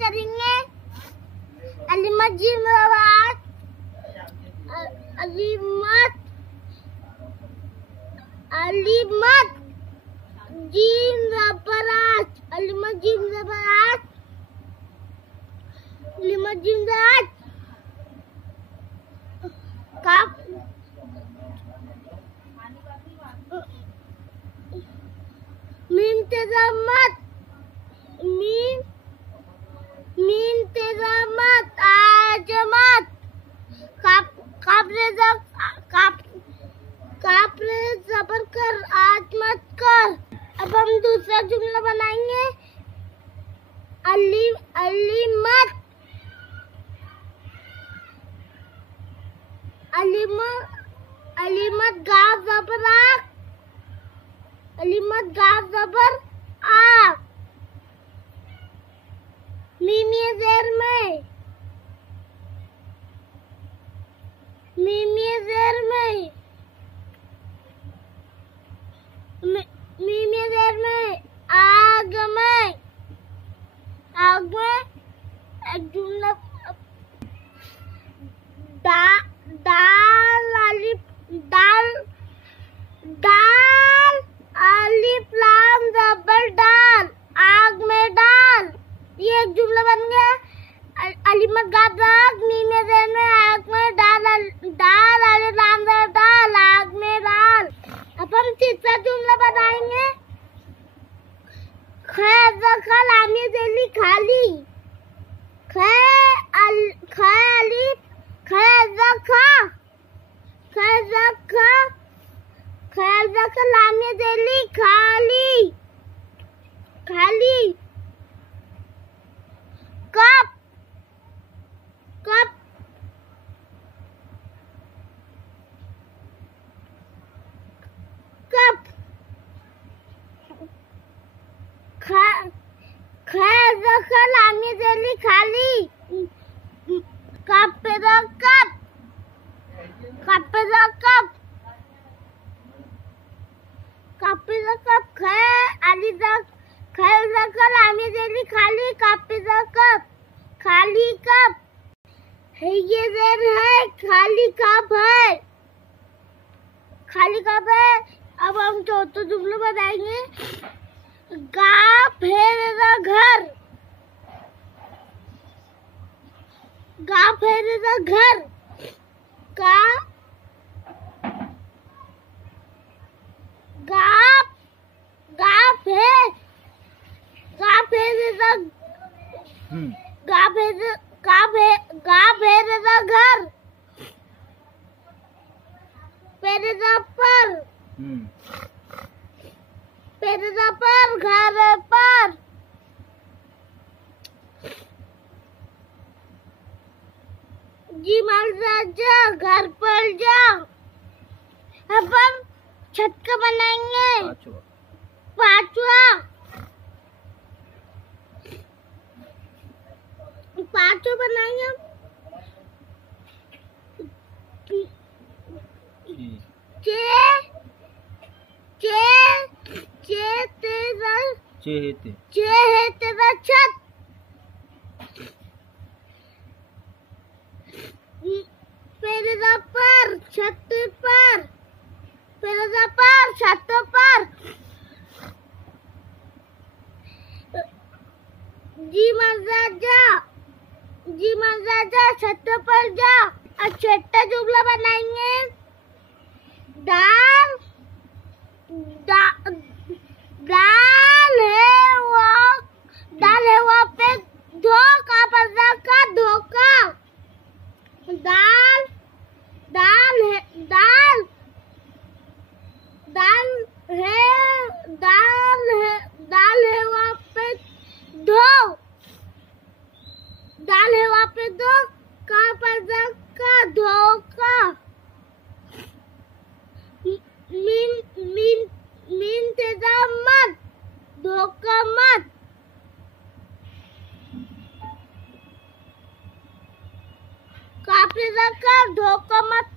करेंगे अलीमत जिंदाबाद, अलीमत अलीमत जिंदाबाद, अलीमत जिंदाबाद, अलीमत जिंदाबाद। काफ मीम तेजामत, मीम तेजामत आजमत, काफ रे जबर कर आजमत कर। अब हम दूसरा जुमला बनाएंगे अलीमत, अलीमत गाफ जबर आक, अलीमत गाफ जबर आक। मीम ये ज़ेर में, मीम ये ज़ेर में, मीम ये ज़ेर में आग में, आग में एक जुमला दाल अलिफ लाम जबर दाल, आग में दाल। ये एक जुमला बन गया अलीमत गाफ आग, मीम ज़ेर में आग में दाल, अलिफ लाम जबर दाल, आग में दाल। अब हम तीसरा जुमला बनाएंगे खा लामी ज़ेली खाली, लामी ज़ेली खाली, खाली। कप कप कप लामी ज़ेली खाली, कप पैदा कप, कप पैदा कप, कप पैदा कप। लामी ज़ेली खाली, कप पैदा कप, खाली कप। ये ज़ेर है खाली कप है, खाली कप है। अब हम चौथा जुमला बनाएंगे गाफ है घर, गाफ है घर, गाफ गाफ है, गाफ है घर, पेरेदा पर, पेरेदा पर घर पर। जी मर्जा जा घर पर जा। अब हम छत का बनाएंगे पांचवा बनाएंगे है तेरा छत, पेरेदा पर छत पर, पेरेदा पर छत पर। जी मर्जा जा छत पर जा। अब छठा जुमला बनाएंगे दाल है वहाँ पे धोखा पैदा का धोखा। दाल है वहाँ पे दो का पैदा का धोखा। मीन तेजा मत धोखा मत। काफी धोखा मत